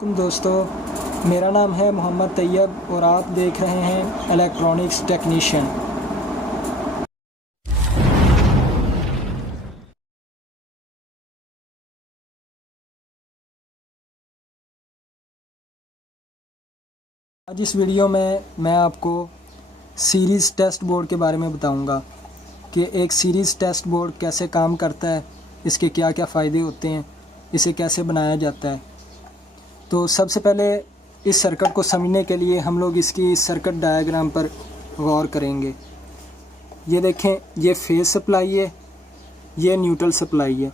दोस्तों, मेरा नाम है मोहम्मद तैयब और आप देख रहे हैं इलेक्ट्रॉनिक्स टेक्नीशियन। आज इस वीडियो में मैं आपको सीरीज़ टेस्ट बोर्ड के बारे में बताऊंगा कि एक सीरीज़ टेस्ट बोर्ड कैसे काम करता है, इसके क्या क्या फ़ायदे होते हैं, इसे कैसे बनाया जाता है। तो सबसे पहले इस सर्किट को समझने के लिए हम लोग इसकी सर्किट डायग्राम पर गौर करेंगे। ये देखें, ये फेज़ सप्लाई है, ये न्यूट्रल सप्लाई है।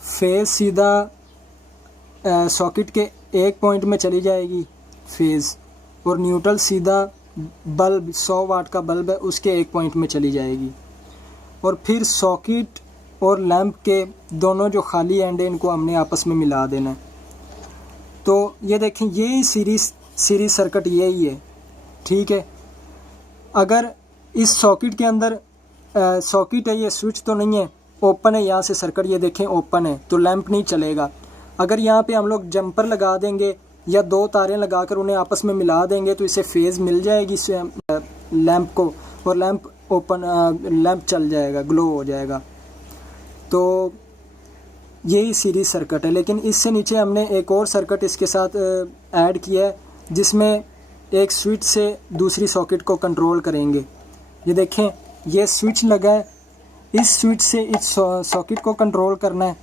फेज़ सीधा सॉकेट के एक पॉइंट में चली जाएगी फेज़, और न्यूट्रल सीधा बल्ब 100 वाट का बल्ब है उसके एक पॉइंट में चली जाएगी। और फिर सॉकेट और लैंप के दोनों जो खाली एंड है इनको हमने आपस में मिला देना है। तो ये देखें, ये सीरीज सर्किट यही है, ठीक है। अगर इस सॉकेट के अंदर सॉकेट है, ये स्विच तो नहीं है, ओपन है, यहाँ से सर्किट ये देखें ओपन है, तो लैंप नहीं चलेगा। अगर यहाँ पे हम लोग जंपर लगा देंगे या दो तारें लगाकर उन्हें आपस में मिला देंगे तो इसे फेज़ मिल जाएगी लैंप को, और लैंप चल जाएगा, ग्लो हो जाएगा। तो यही सीरीज सर्किट है। लेकिन इससे नीचे हमने एक और सर्किट इसके साथ ऐड किया है जिसमें एक स्विच से दूसरी सॉकेट को कंट्रोल करेंगे। ये देखें, ये स्विच लगा है, इस स्विच से इस सॉकेट को कंट्रोल करना है।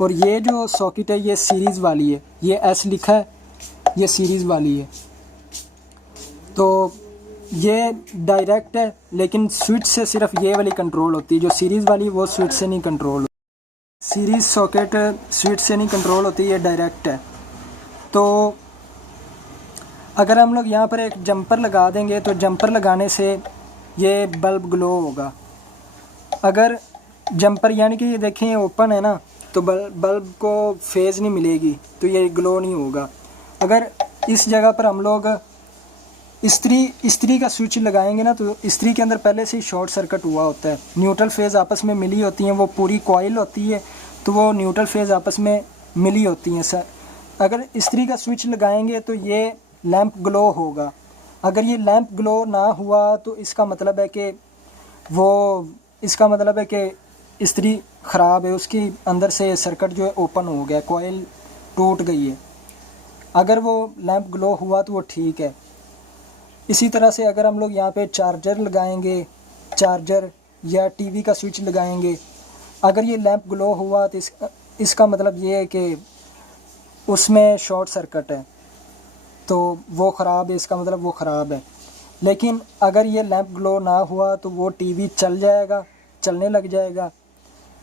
और ये जो सॉकेट है ये सीरीज़ वाली है, ये एस लिखा है, ये सीरीज़ वाली है। तो ये डायरेक्ट है, लेकिन स्विच से सिर्फ ये वाली कंट्रोल होती है, जो सीरीज़ वाली वो स्विच से नहीं कंट्रोल। सीरीज़ सॉकेट स्विच से नहीं कंट्रोल होती, ये डायरेक्ट है। तो अगर हम लोग यहाँ पर एक जंपर लगा देंगे तो जंपर लगाने से ये बल्ब ग्लो होगा। अगर जंपर यानी कि ये देखें ये ओपन है ना, तो बल्ब को फेज़ नहीं मिलेगी, तो ये ग्लो नहीं होगा। अगर इस जगह पर हम लोग इस्त्री का स्विच लगाएंगे ना, तो इस्त्री के अंदर पहले से ही शॉर्ट सर्किट हुआ होता है, न्यूट्रल फेज़ आपस में मिली होती हैं, वो पूरी कॉइल होती है तो वो न्यूट्रल फेज़ आपस में मिली होती हैं सर। अगर इस्त्री का स्विच लगाएंगे तो ये लैंप ग्लो होगा। अगर ये लैंप ग्लो ना हुआ तो इसका मतलब है कि इस्त्री ख़राब है, उसकी अंदर से सर्किट जो है ओपन हो गया, कॉइल टूट गई है। अगर वो लैंप ग्लो हुआ तो वो ठीक है। इसी तरह से अगर हम लोग यहाँ पे चार्जर लगाएंगे, चार्जर या टीवी का स्विच लगाएंगे, अगर ये लैंप ग्लो हुआ तो इसका मतलब ये है कि उसमें शॉर्ट सर्किट है, तो वो ख़राब है, इसका मतलब वो ख़राब है। लेकिन अगर ये लैंप ग्लो ना हुआ तो वो टीवी चल जाएगा, चलने लग जाएगा,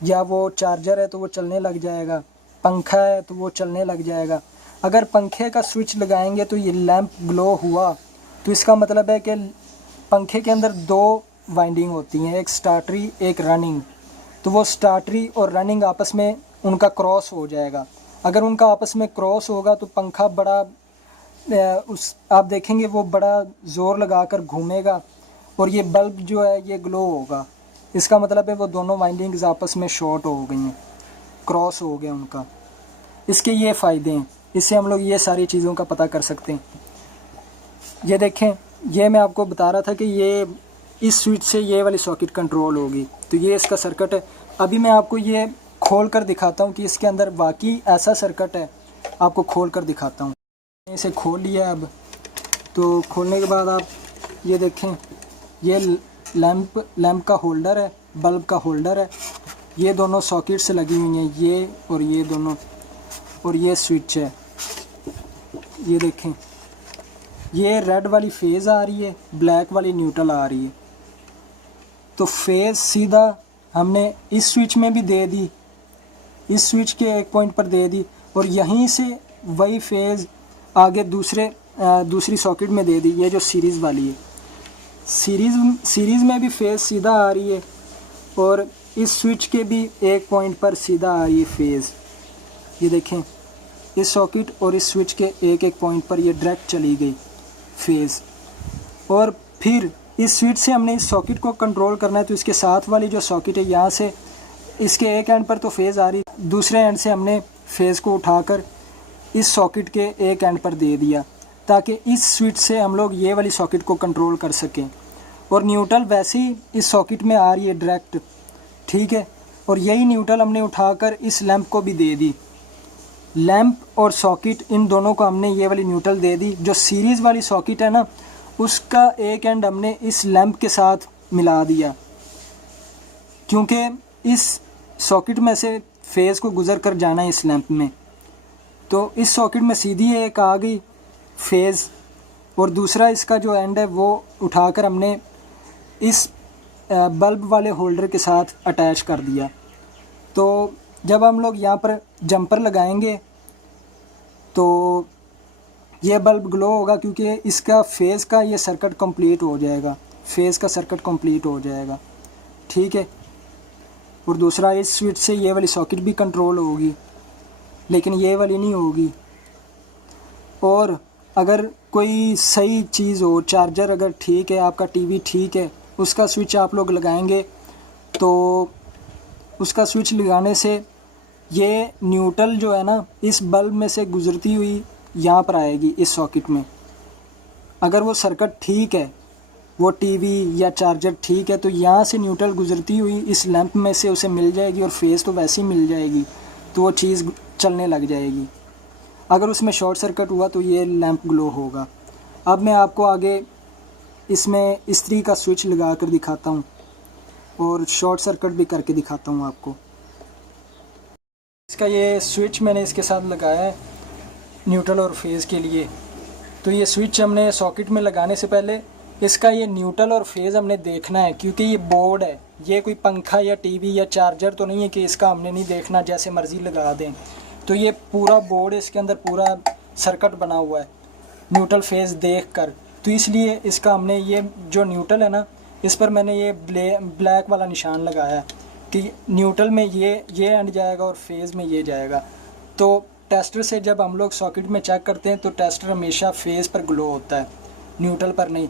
या वो चार्जर है तो वो चलने लग जाएगा, पंखा है तो वो चलने लग जाएगा। अगर पंखे का स्विच लगाएंगे तो ये लैंप ग्लो हुआ तो इसका मतलब है कि पंखे के अंदर दो वाइंडिंग होती हैं, एक स्टार्टरी एक रनिंग। तो वो स्टार्टरी और रनिंग आपस में उनका क्रॉस हो जाएगा। अगर उनका आपस में क्रॉस होगा तो पंखा आप देखेंगे वो बड़ा ज़ोर लगाकर घूमेगा और ये बल्ब जो है ये ग्लो होगा। इसका मतलब है वो दोनों वाइंडिंग्स आपस में शॉर्ट हो गई हैं, क्रॉस हो गया उनका। इसके ये फ़ायदे हैं, इससे हम लोग ये सारी चीज़ों का पता कर सकते हैं। ये देखें, ये मैं आपको बता रहा था कि ये इस स्विच से ये वाली सॉकेट कंट्रोल होगी, तो ये इसका सर्किट है। अभी मैं आपको ये खोल कर दिखाता हूँ कि इसके अंदर वाकई ऐसा सर्किट है, आपको खोल कर दिखाता हूँ। इसे खोल लिया अब, तो खोलने के बाद आप ये देखें, ये लैंप का होल्डर है, बल्ब का होल्डर है, ये दोनों सॉकेट से लगी हुई हैं, ये और ये दोनों, और ये स्विच है। ये देखें, ये रेड वाली फेज़ आ रही है, ब्लैक वाली न्यूट्रल आ रही है। तो फेज़ सीधा हमने इस स्विच में भी दे दी, इस स्विच के एक पॉइंट पर दे दी, और यहीं से वही फेज़ आगे दूसरी सॉकेट में दे दी। ये जो सीरीज़ वाली है, सीरीज़ में भी फेज़ सीधा आ रही है, और इस स्विच के भी एक पॉइंट पर सीधा आ रही है फेज़। ये देखें, इस सॉकेट और इस स्विच के एक पॉइंट पर ये डायरेक्ट चली गई फेज़। और फिर इस स्विच से हमने इस सॉकेट को कंट्रोल करना है, तो इसके साथ वाली जो सॉकेट है यहाँ से इसके एक एंड पर तो फेज़ आ रही, दूसरे एंड से हमने फेज़ को उठाकर इस सॉकेट के एक एंड पर दे दिया, ताकि इस स्विच से हम लोग ये वाली सॉकेट को कंट्रोल कर सकें। और न्यूट्रल वैसे ही इस सॉकेट में आ रही है डायरेक्ट, ठीक है। और यही न्यूट्रल हमने उठाकर इस लैंप को भी दे दी। लैंप और सॉकेट इन दोनों को हमने ये वाली न्यूट्रल दे दी। जो सीरीज़ वाली सॉकेट है ना, उसका एक एंड हमने इस लैंप के साथ मिला दिया, क्योंकि इस सॉकेट में से फेज़ को गुज़र कर जाना है इस लैंप में। तो इस सॉकेट में सीधी एक आ गई फेज़, और दूसरा इसका जो एंड है वो उठाकर हमने इस बल्ब वाले होल्डर के साथ अटैच कर दिया। तो जब हम लोग यहाँ पर जंपर लगाएंगे तो ये बल्ब ग्लो होगा, क्योंकि इसका फेज़ का ये सर्किट कंप्लीट हो जाएगा, फेज़ का सर्किट कंप्लीट हो जाएगा, ठीक है। और दूसरा, इस स्विच से ये वाली सॉकेट भी कंट्रोल होगी, लेकिन ये वाली नहीं होगी। और अगर कोई सही चीज़ हो, चार्जर अगर ठीक है, आपका टीवी ठीक है, उसका स्विच आप लोग लगाएंगे तो उसका स्विच लगाने से ये न्यूट्रल जो है ना, इस बल्ब में से गुज़रती हुई यहाँ पर आएगी इस सॉकेट में। अगर वो सर्किट ठीक है, वो टीवी या चार्जर ठीक है, तो यहाँ से न्यूट्रल गुज़रती हुई इस लैंप में से उसे मिल जाएगी, और फेज़ तो वैसे ही मिल जाएगी, तो वो चीज़ चलने लग जाएगी। अगर उसमें शॉर्ट सर्किट हुआ तो ये लैंप ग्लो होगा। अब मैं आपको आगे इसमें इस्त्री का स्विच लगा कर दिखाता हूँ और शॉर्ट सर्किट भी करके दिखाता हूँ आपको। इसका ये स्विच मैंने इसके साथ लगाया है न्यूट्रल और फेज़ के लिए। तो ये स्विच हमने सॉकेट में लगाने से पहले इसका ये न्यूट्रल और फेज़ हमने देखना है, क्योंकि ये बोर्ड है, ये कोई पंखा या टीवी या चार्जर तो नहीं है कि इसका हमने नहीं देखना जैसे मर्ज़ी लगा दें। तो ये पूरा बोर्ड, इसके अंदर पूरा सर्किट बना हुआ है न्यूट्रल फेज़ देख कर। तो इसलिए इसका हमने ये जो न्यूट्रल है ना, इस पर मैंने ये ब्लैक वाला निशान लगाया कि न्यूट्रल में ये एंड जाएगा और फेज़ में ये जाएगा। तो टेस्टर से जब हम लोग सॉकेट में चेक करते हैं तो टेस्टर हमेशा फेज़ पर ग्लो होता है, न्यूट्रल पर नहीं।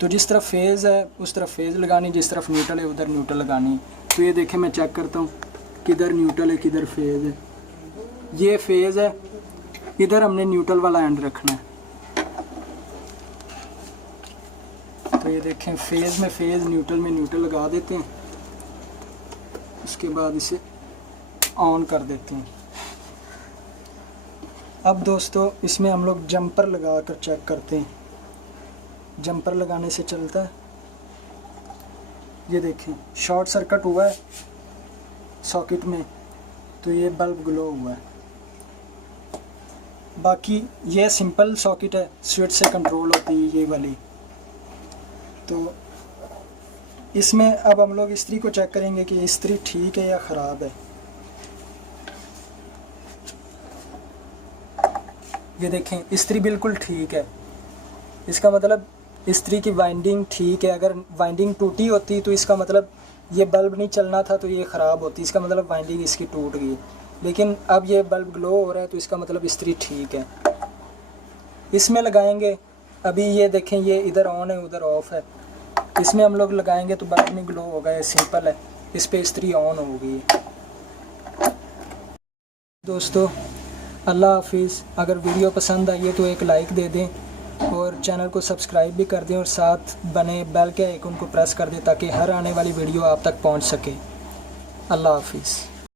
तो जिस तरफ फेज़ है उस तरफ फेज़ लगानी, जिस तरफ न्यूट्रल है उधर न्यूट्रल लगानी। तो ये देखें, मैं चेक करता हूँ किधर न्यूट्रल है किधर फेज़ है। ये फेज़ है, इधर हमने न्यूट्रल वाला एंड रखना है। तो ये देखें, फेज़ में फेज़, न्यूट्रल में न्यूट्रल लगा देते हैं, उसके बाद इसे ऑन कर देते हैं। अब दोस्तों इसमें हम लोग जंपर लगा कर चेक करते हैं। जंपर लगाने से चलता है। ये देखें, शॉर्ट सर्किट हुआ है सॉकेट में, तो ये बल्ब ग्लो हुआ है। बाकी ये सिंपल सॉकेट है, स्विच से कंट्रोल होती है ये वाली। तो इसमें अब हम लोग इस्त्री को चेक करेंगे कि इस्त्री ठीक है या ख़राब है। ये देखें, इस्त्री बिल्कुल ठीक है, इसका मतलब इस्त्री की वाइंडिंग ठीक है। अगर वाइंडिंग टूटी होती तो इसका मतलब ये बल्ब नहीं चलना था, तो ये ख़राब होती, इसका मतलब वाइंडिंग इसकी टूट गई। लेकिन अब ये बल्ब ग्लो हो रहा है तो इसका मतलब इस्त्री ठीक है। इसमें लगाएंगे, अभी ये देखें, ये इधर ऑन है उधर ऑफ़ है। इसमें हम लोग लगाएंगे तो बल्ब नहीं ग्लो होगा, ये सिंपल है, इस पे इस्त्री ऑन होगी। दोस्तों अल्लाह हाफिज़। अगर वीडियो पसंद आई है तो एक लाइक दे दें और चैनल को सब्सक्राइब भी कर दें, और साथ बने बेल के आइकन को प्रेस कर दें ताकि हर आने वाली वीडियो आप तक पहुंच सके। अल्लाह हाफिज़।